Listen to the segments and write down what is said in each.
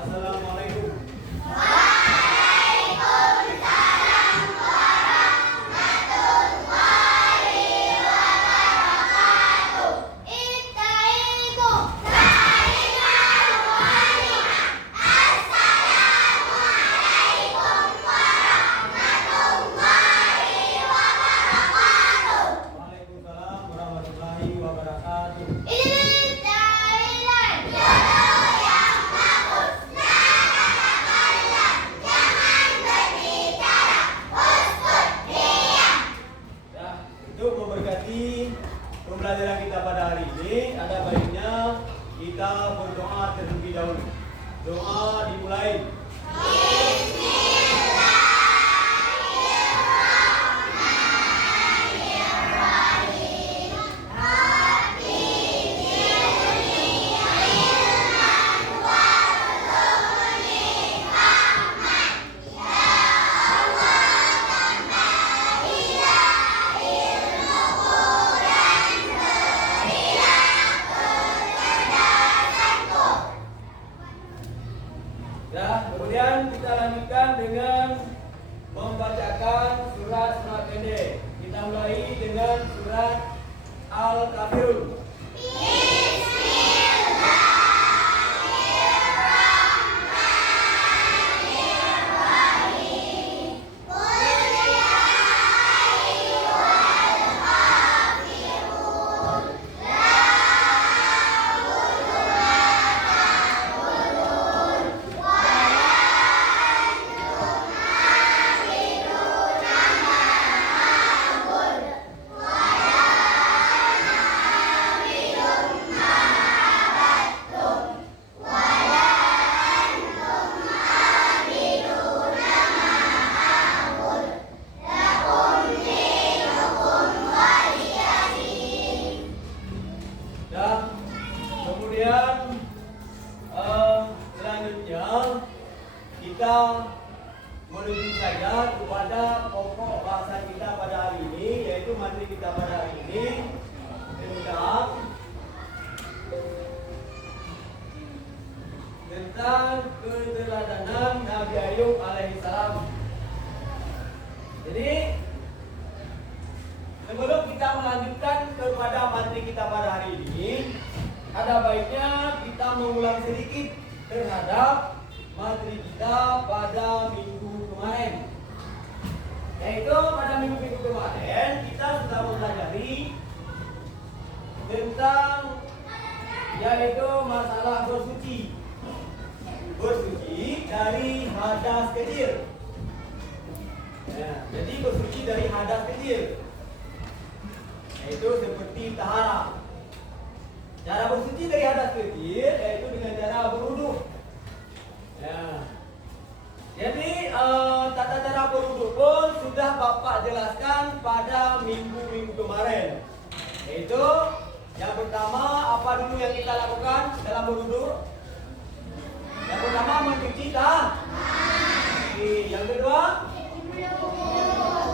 Assalamualaikum. Waalaikumsalam warahmatullahi wabarakatuh. Ya, untuk memberkati pembelajaran kita pada hari ini, ada baiknya kita berdoa terlebih dahulu. Doa dimulai. Ya, kemudian kita lanjutkan dengan membacakan surat-surat pendek. Kita mulai dengan surat Al-Kafirun. Dan kemudian selanjutnya kita menuju saja kepada pokok bahasan kita pada hari ini, yaitu materi kita pada hari ini tentang keteladanan Nabi Ayub alaihissalam. Jadi sebelum kita melanjutkan kepada materi kita pada hari ini, ada baiknya kita mengulang sedikit terhadap materi kita pada minggu kemarin. Yaitu pada minggu kemarin kita sudah mempelajari tentang yaitu masalah bersuci. Bersuci dari hadas kecil. Ya, jadi bersuci dari hadas kecil, yaitu seperti tahara. Cara bersuci dari hadas kecil yaitu dengan cara berwudu. Ya. Jadi tata cara berwudu pun sudah Bapak jelaskan pada minggu kemarin. Yaitu yang pertama, apa dulu yang kita lakukan dalam berwudu? Yang pertama mencuci kaki. Yang kedua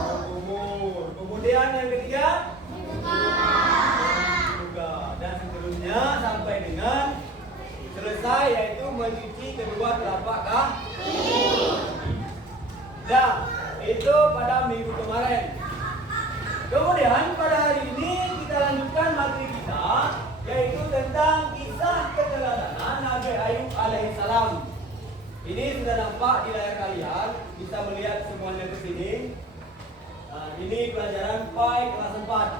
berkumur. Kemudian yang ketiga juga, dan seterusnya sampai dengan selesai, yaitu mencuci kedua telapak kaki. Nah, itu pada minggu kemarin. Kemudian pada hari ini kita lanjutkan materi kita, yaitu tentang kisah keteladanan Nabi Ayub alaihissalam. Ini sudah nampak di layar kalian, bisa melihat semuanya ke sini. Nah, ini pelajaran PAI kelas 4.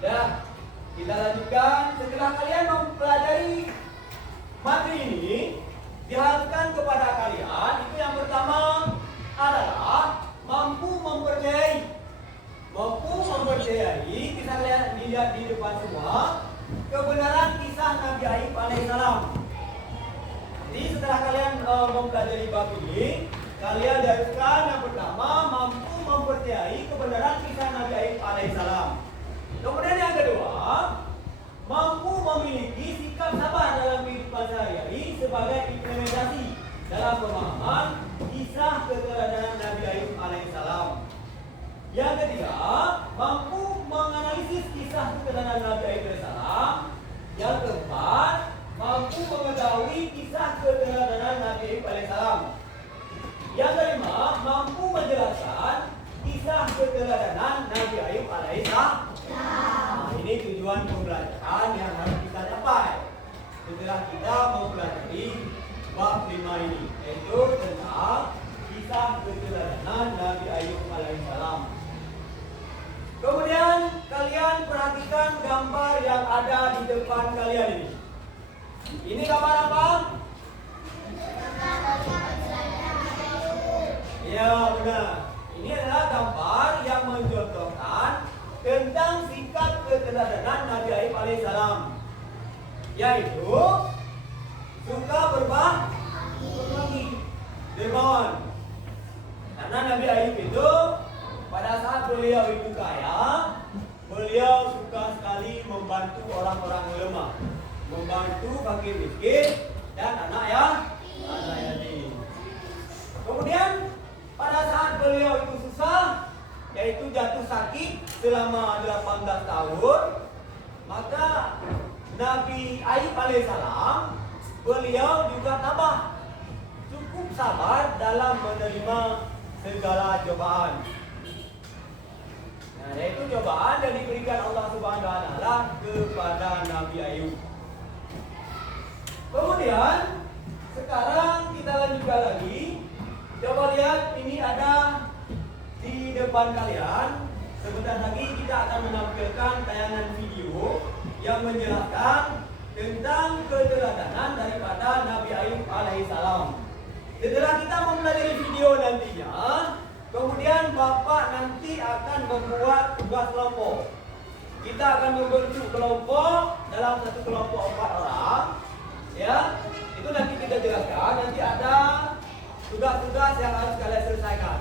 Ya, kita lanjutkan. Setelah kalian mempelajari materi ini, diharapkan kepada kalian itu yang pertama adalah mampu mempercayai. Mampu mempercayai, kita lihat di depan semua, kebenaran kisah Nabi Ayub alaihissalam. Jadi setelah kalian mempelajari bab ini, kalian haruskan yang pertama mampu mempercayai kebenaran kisah Nabi Ayub alaihissalam. Kemudian yang kedua, mampu memiliki sikap sabar dalam kehidupan sehari-hari sebagai implementasi dalam pemahaman kisah keteladanan Nabi Ayub alaihissalam. Yang ketiga, mampu menganalisis kisah keteladanan Nabi Ayub alaihissalam. Yang keempat, mampu mengetahui kisah keteladanan bab 5 ini, yaitu tentang kisah keteladanan Nabi Ayub alaihissalam. Kemudian kalian perhatikan gambar yang ada di depan kalian ini. Ini gambar apa? Ya benar. Ini adalah gambar yang mencontohkan tentang sikap keteladanan Nabi Ayub alaihissalam, yaitu suka berbagi dermawan. Karena Nabi Ayub itu pada saat beliau itu kaya, beliau suka sekali membantu orang-orang lemah, membantu fakir miskin dan anak yatim. Kemudian pada saat beliau itu susah, yaitu jatuh sakit selama 18 tahun, maka Nabi Ayub alaihissalam beliau juga tabah, cukup sabar dalam menerima segala cobaan. Nah, yaitu cobaan yang diberikan Allah Subhanahu wa taala kepada Nabi Ayub. Kemudian sekarang kita lanjutkan lagi. Coba lihat, ini ada di depan kalian. Sebentar lagi kita akan menampilkan tayangan video yang menjelaskan tentang keteladanan daripada Nabi Ayub alaihissalam. Setelah kita mempelajari video nantinya, kemudian Bapak nanti akan membuat tugas kelompok. Kita akan membentuk kelompok dalam satu kelompok 4 orang. Ya, itu nanti kita jelaskan. Nanti ada tugas-tugas yang harus kalian selesaikan.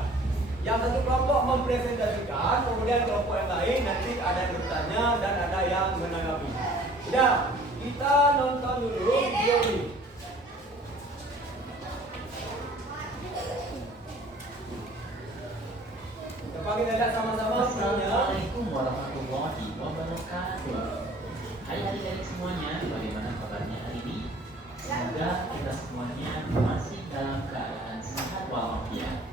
Yang satu kelompok mempresentasikan, kemudian kelompok yang lain nanti ada yang bertanya dan ada yang menanggapi. Sudah, kita nonton dulu video ini. Coba kita lihat sama-sama. Assalamualaikum warahmatullahi wabarakatuh. Hai adik-adik semuanya, bagaimana kabarnya hari ini? Semoga kita semuanya masih dalam keadaan sehat walafiat.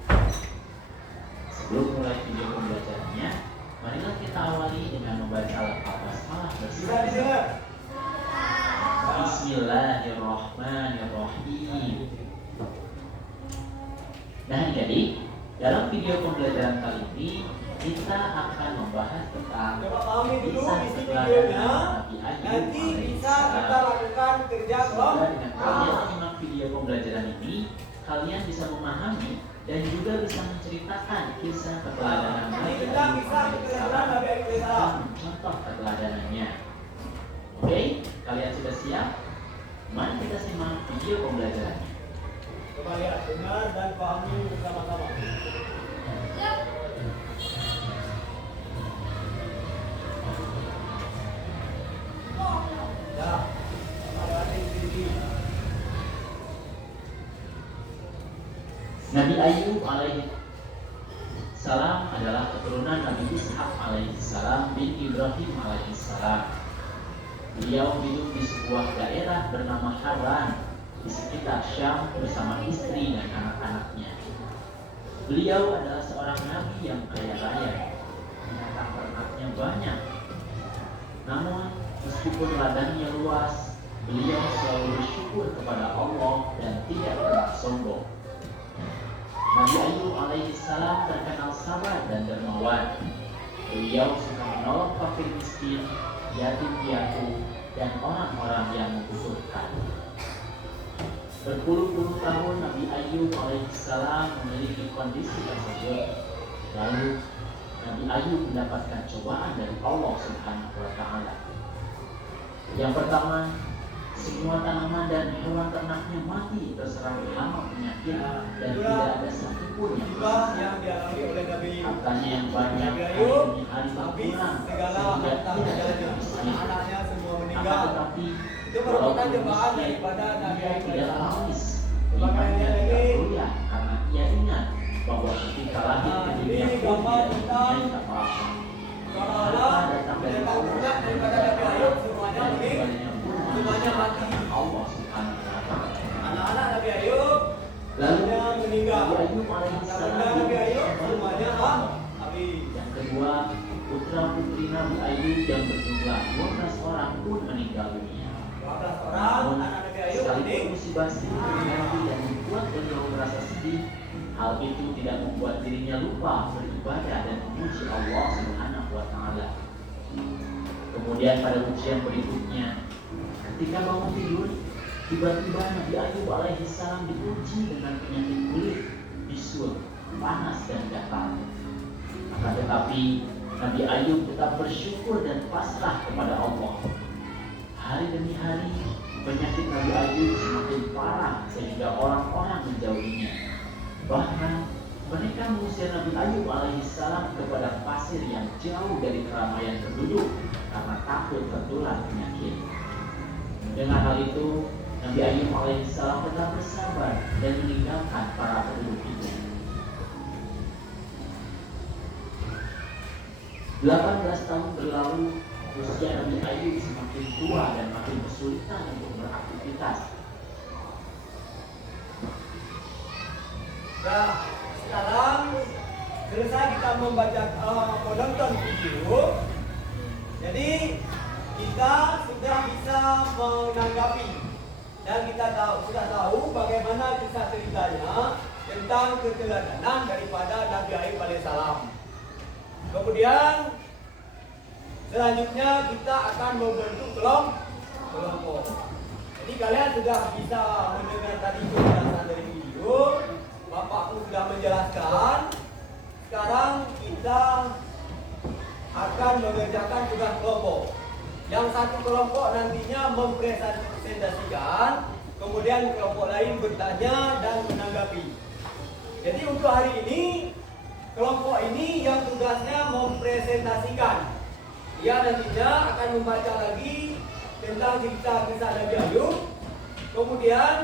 Sebelum mulai video pembelajarannya, marilah kita awali dengan membaca lafaz basmalah bersama. Bismillahirrahmanirrahim. Nah adik-adik, dalam video pembelajaran kali ini kita akan membahas tentang kisah keteladanan Nabi Ayub. Nanti bisa kita lakukan kerja kelompok. Dengan kalian menyimak video pembelajaran ini, kalian bisa memahami dan juga bisa menceritakan kisah keteladanan Nabi Ayub dan contoh keteladanannya. Oke, kalian sudah siap? Mari kita simak video pembelajarannya. Coba lihat, dengar dan pahami bersama-sama. Ya, Nabi Ayub alaihi salam adalah keturunan Nabi Ishak alaihi salam bin Ibrahim alaihi salam. Beliau hidup di sebuah daerah bernama Haran di sekitar Syam bersama istri dan anak-anaknya. Beliau adalah seorang nabi yang kaya raya, binatang ternaknya banyak. Namun meskipun ladangnya luas, beliau selalu bersyukur kepada Allah dan tidak pernah sombong. Nabi Ayub alaihi salam terkenal sabar dan dermawan. Beliau suka menolong fakir miskin, yatim piatu, dan orang-orang yang membutuhkan. Berpuluh-puluh tahun Nabi Ayub alaihissalam memiliki kondisi tersebut. Lalu Nabi Ayub mendapatkan cobaan dari Allah Subhanahu wa taala. Yang pertama, semua tanaman dan hewan ternaknya mati terserang hama penyakit dan tidak ada satupun yang dialami oleh Nabi hartanya yang banyak Ayub hari berkurang segala harta bendanya, anak-anaknya semua meninggal. Tetapi itu merupakan cobaan daripada Nabi Ayub tidak alaihissalam. habis. Imannya Tidak lagi goyah karena ia ingat bahwa ketika lahir ke dunia ini pun gambar tidak tentang mempunyai apa-apa. seolah-olah Datang dari tidak Allah berat daripada Nabi Ayub semuanya dan meninggal, kepadanya pun semuanya mati. Allah Subhanahu wa taala. Anak-anak Nabi Ayub Lalu semuanya meninggal. Nabi Ayub Bunda alaihissalam Nabi Ayub semuanya habis. yang kedua, putra putri Nabi Ayub yang berjumlah 12 orang pun meninggal dunia. 12 orang anak Nabi Ayub sekalipun ini musibah silih berganti membuat beliau merasa sedih, hal itu tidak membuat dirinya lupa beribadah dan memuji Allah Subhanahu wa Ta'ala. Kemudian pada ujian berikutnya, ketika bangun tidur, tiba-tiba Nabi Ayub alaihissalam diuji dengan penyakit kulit, bisul, panas dan gatal. Akan tetapi Nabi Ayub tetap bersyukur dan pasrah kepada Allah. Hari demi hari, penyakit Nabi Ayub semakin parah sehingga orang-orang menjauhinya. Bahkan mereka mengusir Nabi Ayub alaihissalam kepada pasir yang jauh dari keramaian penduduk karena takut tertular penyakit. Dengan hal itu, Nabi Ayub alaihissalam tetap bersabar dan meninggalkan para penduduk itu. 18 tahun berlalu, usia Nabi Ayub semakin tua dan makin kesulitan untuk beraktivitas. Nah, sekarang selesai kita menonton video. Jadi kita sudah bisa menanggapi dan kita sudah tahu bagaimana kisah ceritanya tentang keteladanan daripada Nabi Ayub alaihissalam. Kemudian selanjutnya kita akan membentuk kelompok. Jadi kalian sudah bisa mendengar tadi penjelasan dari video. Bapak pun sudah menjelaskan. Sekarang kita akan mengerjakan tugas kelompok. Yang satu kelompok nantinya mempresentasikan, kemudian kelompok lain bertanya dan menanggapi. Jadi untuk hari ini, kelompok ini yang tugasnya mempresentasikan. Dia nantinya akan membaca lagi tentang cerita kisah Nabi Ayub. Kemudian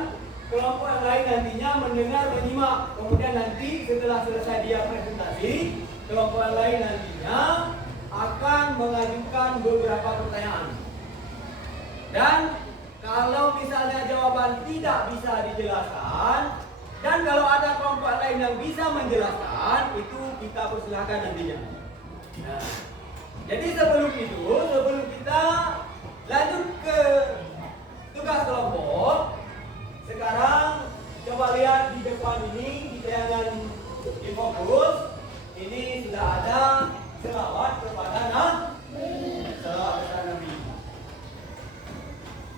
kelompok yang lain nantinya mendengar, menyimak. Kemudian nanti setelah selesai dia presentasi, kelompok yang lain nantinya akan mengajukan beberapa pertanyaan. Dan kalau misalnya jawaban tidak bisa dijelaskan, dan kalau ada kelompok lain yang bisa menjelaskan, itu kita persilahkan nantinya. Nah, jadi sebelum kita lanjut ke tugas kelompok, sekarang coba lihat di depan ini, di tayangan di fokus, ini sudah ada selawat kepada Nabi.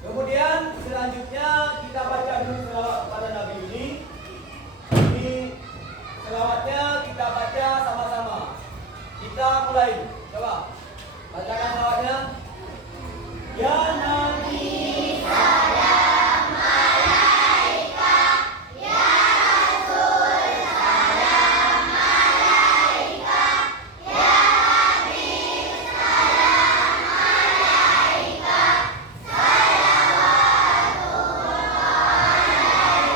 Kemudian selanjutnya kita baca dulu selawat kepada Nabi ini. Selawatnya kita baca sama-sama. Kita mulai. Coba bacakan selawatnya. Ya Nabi salam alaika, ya Rasul salam alaika, ya Habib salam alaika, salawatullah alaika, ya Nabi salam alaika, ya Rasul salam alaika, ya Habib salam alaika,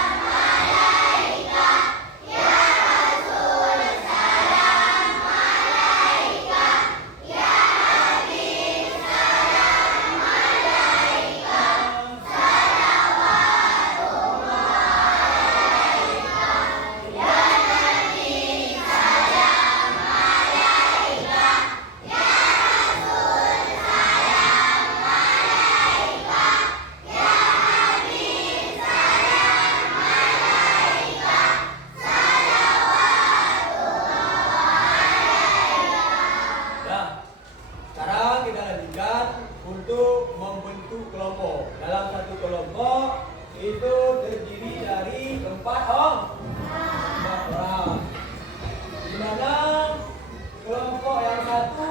salawatullah alaika, ya Nabi salam alaika, ya Rasul salam alaika, ya Habib salam alaika, Nah, sekarang kita lanjutkan untuk membentuk kelompok. Dalam satu kelompok itu terdiri dari 4 orang. Di mana kelompok yang satu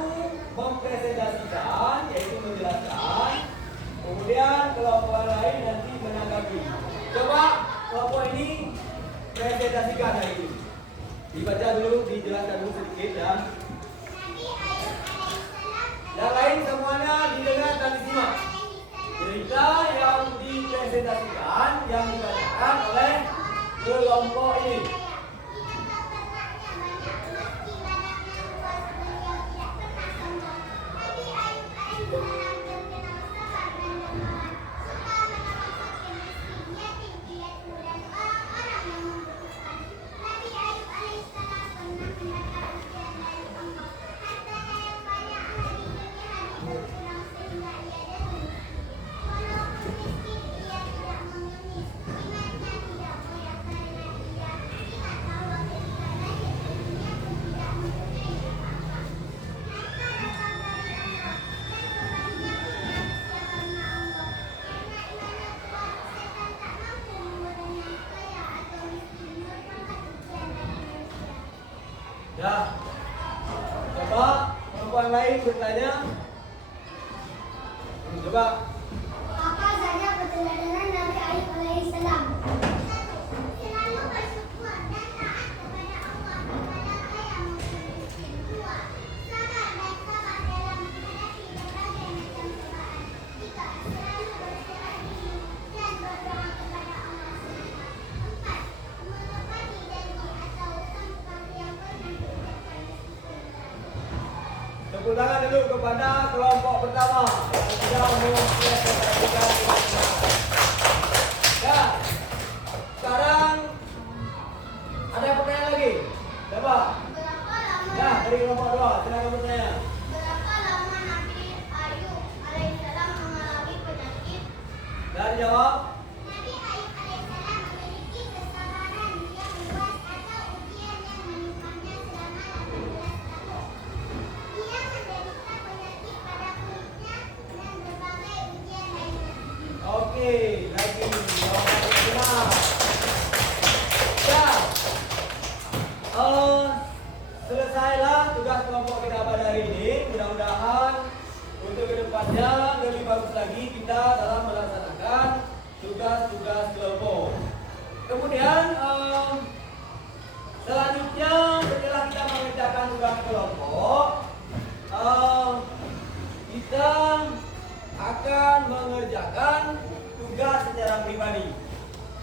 mempresentasikan, yaitu menjelaskan. Kemudian kelompok yang lain nanti menanggapi. Coba kelompok ini presentasikan hari ini. Dibaca dulu, dijelaskan dulu sedikit ya. Yang lain semuanya didengar dan disimak. Cerita yang dipresentasikan, yang dibacakan oleh kelompok ini. Ya. Coba perempuan lain bertanya. Coba. Apa saja keteladanan Nabi Ayub alaihissalam? Selalu bersyukur dan taat kepada Allah, kepada yang memiliki dua. Sabar dan sabar dalam menghadapi berbagai macam cobaan. Tiga, selalu berserah diri dan berdoa kepada Allah SWT. Empat, menepati janji atau sumpah yang pernah diucapkan meskipun berat. Tepuk tangan dulu kepada kelompok pertama yang sudah memperhatikan. Ya. Sekarang ada pertanyaan lagi? Coba. Berapa lama? Ya, dari kelompok dua, silakan bertanya. Berapa lama Nabi Ayub alaihissalam mengalami penyakit? Dan jawab. Nabi Ayub alaihissalam memiliki kesabaran yang luas atau ujian yang menimpannya selama 18 tahun. Dia menderita penyakit pada kulitnya dan berbagai ujian lainnya. Oke, lagi jawaban yang benar. Ya. Selesailah tugas kelompok kita pada hari ini. Mudah-mudahan untuk kedepannya lebih bagus lagi kita dalam melaksanakan tugas-tugas kelompok. Kemudian selanjutnya setelah kita mengerjakan tugas kelompok, kita akan mengerjakan tugas secara pribadi.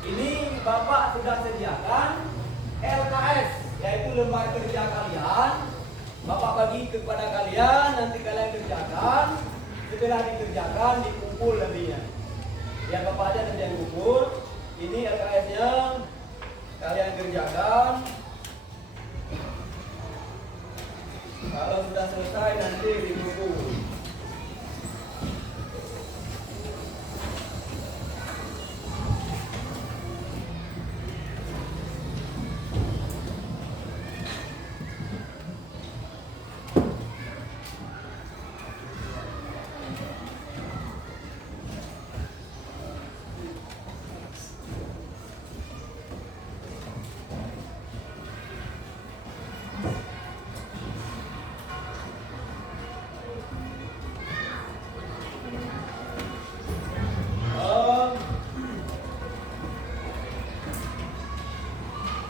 Ini Bapak sudah sediakan LKS, yaitu lembar kerja kalian. Bapak bagi kepada kalian, nanti kalian kerjakan. Setelah dikerjakan, dikumpul nantinya. Ya Bapak aja nanti yang kumpul. Ini LKS-nya, kalian kerjakan. Kalau sudah selesai nanti dikumpul.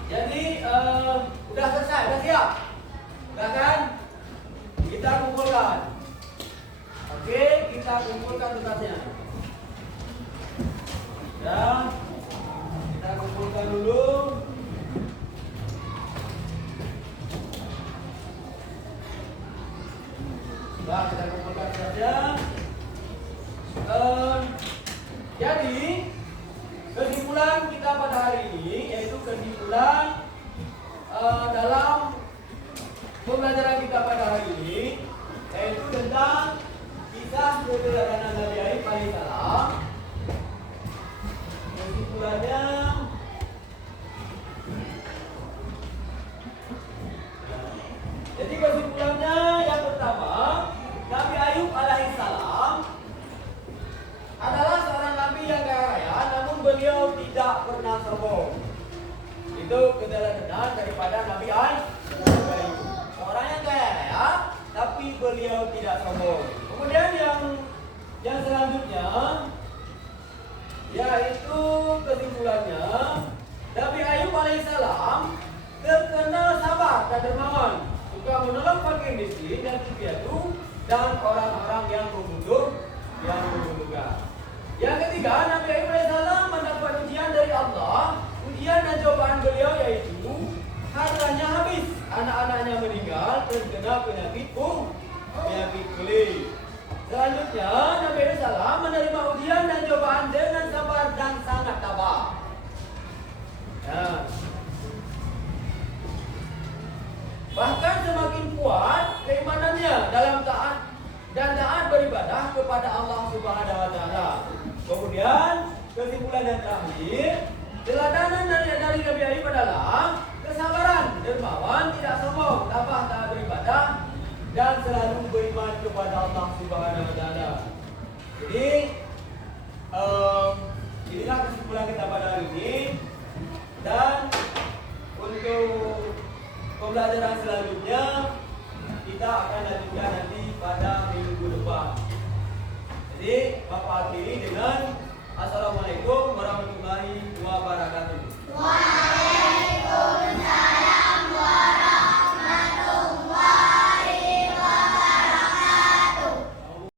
Jadi udah selesai, udah siap, udah kan? Kita kumpulkan. Oke, kita kumpulkan tugasnya. Ya, kita kumpulkan dulu. Nah, kita kumpulkan tugasnya. Jadi kesimpulan kita pada hari ini yaitu kesimpulan dalam pembelajaran kita pada hari ini yaitu tentang kisah keteladanan Nabi Ayub alaihissalam. Kesimpulannya jadi kesimpulannya yang pertama, Nabi Ayub alaihissalam adalah seorang nabi yang kaya raya, namun beliau tidak pernah sombong. Itu keteladanan daripada Nabi Ayub. Seorang yang kaya raya, tapi beliau tidak sombong. Kemudian yang selanjutnya, yaitu kesimpulannya, Nabi Ayub alaihissalam terkenal sabar dan dermawan, suka menolong fakir miskin dan piatu dan orang-orang yang membutuhkan. Yang ketiga, Nabi Ayub alaihissalam mendapat ujian dari Allah. Ujian dan cobaan beliau yaitu hartanya habis, anak-anaknya meninggal, terkena penyakit kulit. Selanjutnya, Nabi Ayub alaihissalam menerima ujian dan cobaan dengan sabar dan sangat tabah. Ya. Bahkan semakin kuat keimanannya dalam taat beribadah kepada Allah Subhanahu wa taala. Kemudian kesimpulan yang terakhir, teladanan dari Nabi Ayub adalah kesabaran, dermawan, tidak sombong, tabah taat beribadah dan selalu beriman kepada Allah Subhanahu wa taala. Jadi inilah kesimpulan kita pada hari ini, dan untuk pembelajaran selanjutnya Jadi Bapak akhiri dengan Assalamualaikum warahmatullahi wabarakatuh.